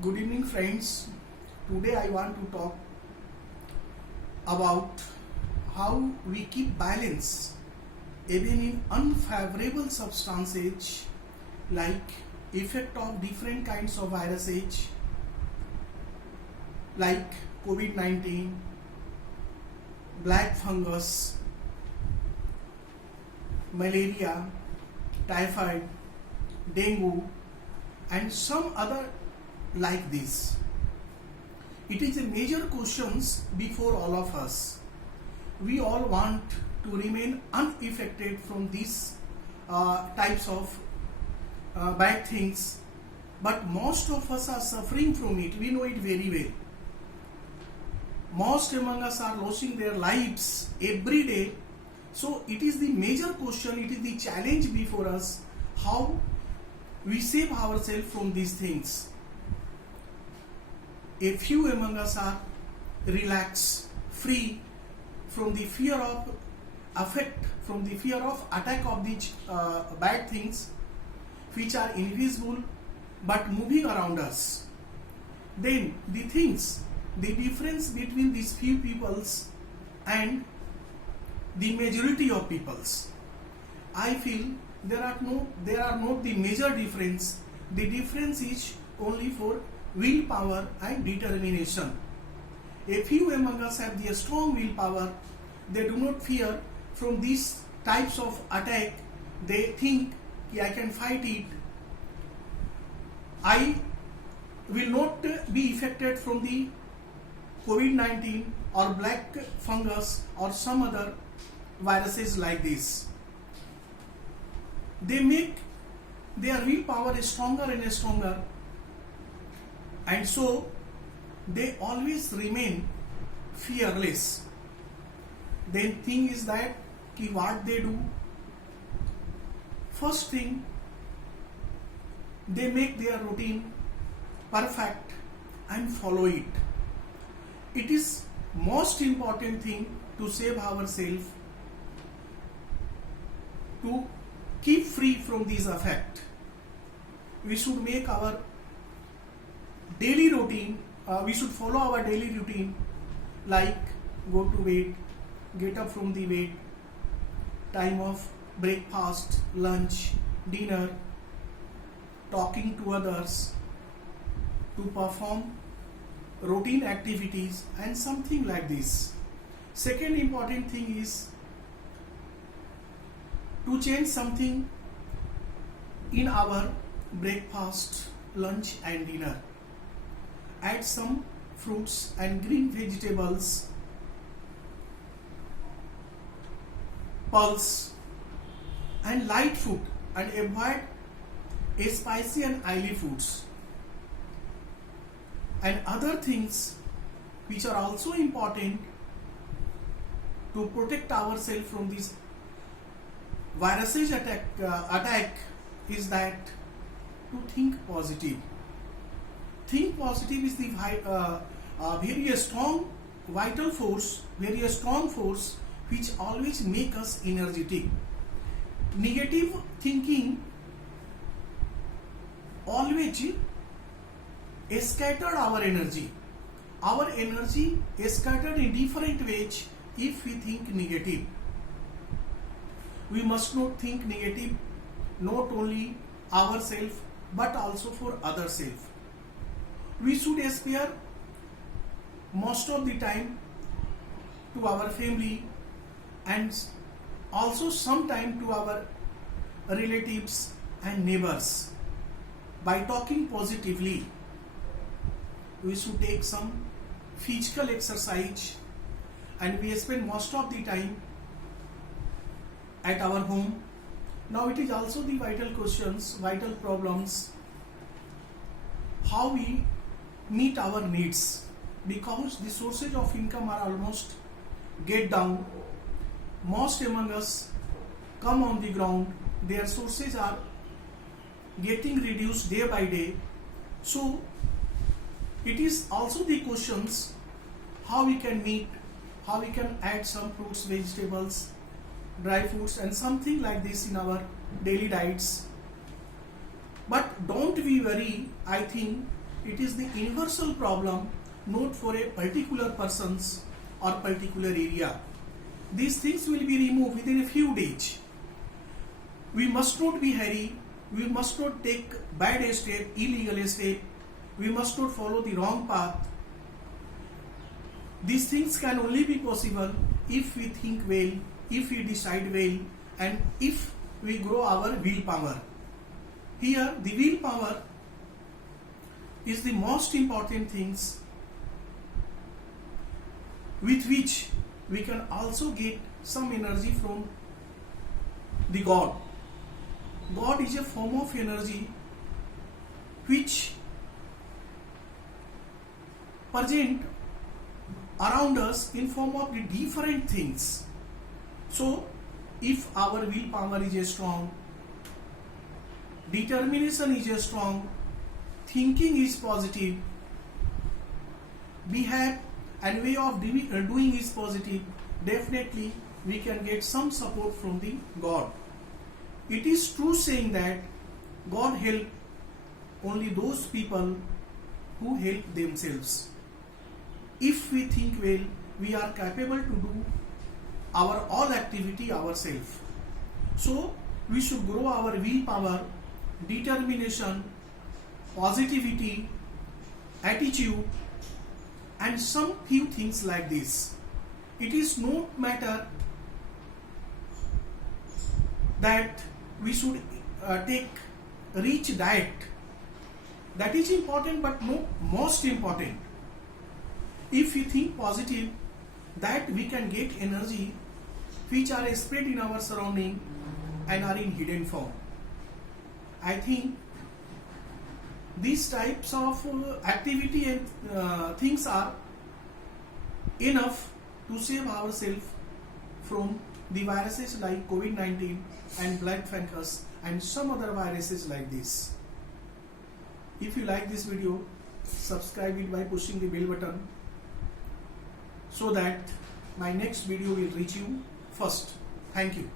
Good evening, friends. Today I want to talk about how we keep balance even in unfavorable circumstances like effect of different kinds of viruses like COVID-19, black fungus, malaria, typhoid, dengue, and some other like this. It is a major questions before all of us. We all want to remain unaffected from these types of bad things, but most of us are suffering from it. We know it very well. Most among us are losing their lives every day. So it is the major question, it is the challenge before us, how we save ourselves from these things. A few among us are relaxed, free from the fear of from the fear of attack of these bad things which are invisible but moving around us. Then the difference between these few peoples and the majority of peoples, I feel there are not the major difference. The difference is only for willpower and determination. A few among us have the strong willpower. They do not fear from these types of attack. They think, I can fight it. I will not be affected from the COVID-19 or black fungus or some other viruses like this. They make their willpower stronger and stronger, and so they always remain fearless. Then thing is that what they do, first thing, they make their routine perfect and follow it. It is most important thing to save ourselves, to keep free from these effect. We should make our daily routine, we should follow our daily routine like go to bed, get up from the bed, time of breakfast, lunch, dinner, talking to others, to perform routine activities and something like this. Second important thing is to change something in our breakfast, lunch and dinner. Add some fruits and green vegetables, pulse and light food, and avoid spicy and oily foods. And other things which are also important to protect ourselves from this viruses attack is that to think positive. Think positive is the very strong vital force, very strong force which always make us energetic. Negative thinking always scattered our energy. Our energy is scattered in different ways if we think negative. We must not think negative not only ourselves but also for others. We should spare most of the time to our family and also some time to our relatives and neighbors. By talking positively, we should take some physical exercise, and we spend most of the time at our home. Now it is also the vital questions, vital problems, how we meet our needs, because the sources of income are almost get down. Most among us come on the ground, their sources are getting reduced day by day. So it is also the questions how we can meet, how we can add some fruits, vegetables, dry foods and something like this in our daily diets. But don't be worry, I think It is the universal problem, not for a particular person's or particular area. These things will be removed within a few days. We must not be hurry. We must not take bad step, illegal step. We must not follow the wrong path. These things can only be possible if we think well, if we decide well, and if we grow our willpower. Here, the willpower is the most important things with which we can also get some energy from the God. God is a form of energy which present around us in form of the different things. So, if our willpower is strong, determination is strong, thinking is positive, behave and way of doing is positive, definitely we can get some support from the God. It is true saying that God help only those people who help themselves. If we think well, we are capable to do our all activity ourselves. So we should grow our willpower, determination, positivity, attitude, and some few things like this. It is no matter that we should take rich diet. That is important, but no most important. If we think positive, that we can get energy which are spread in our surrounding and are in hidden form. I think these types of activity and things are enough to save ourselves from the viruses like COVID-19 and black fungus and some other viruses like this. If you like this video, subscribe it by pushing the bell button so that my next video will reach you first. Thank you.